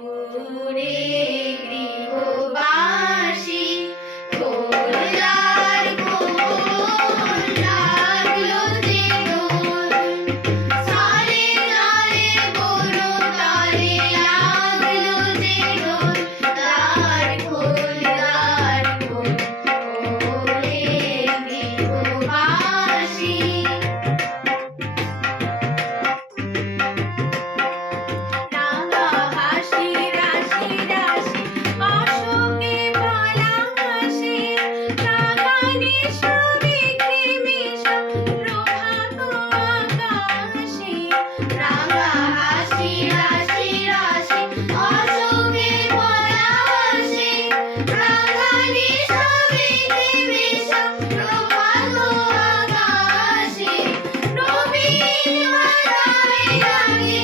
ওরে গৃহবাসী খোল দ্বার খোল লাগলো যে দোল সারে তারে বড় তারে লাগলো যে দোল দ্বার খোল ওরে গৃহবাসী রাঙা হাসি রাশি রাশি অশোকে ভোলা হাসি কাকানি সবিকে মিশা প্রভাত আকাশে রাঙা হাসি রাশি রাশি অশোকে ভোলা হাসি কাকানি সবিকে মিশা প্রভাত আকাশে নবীন বাজায় লাগে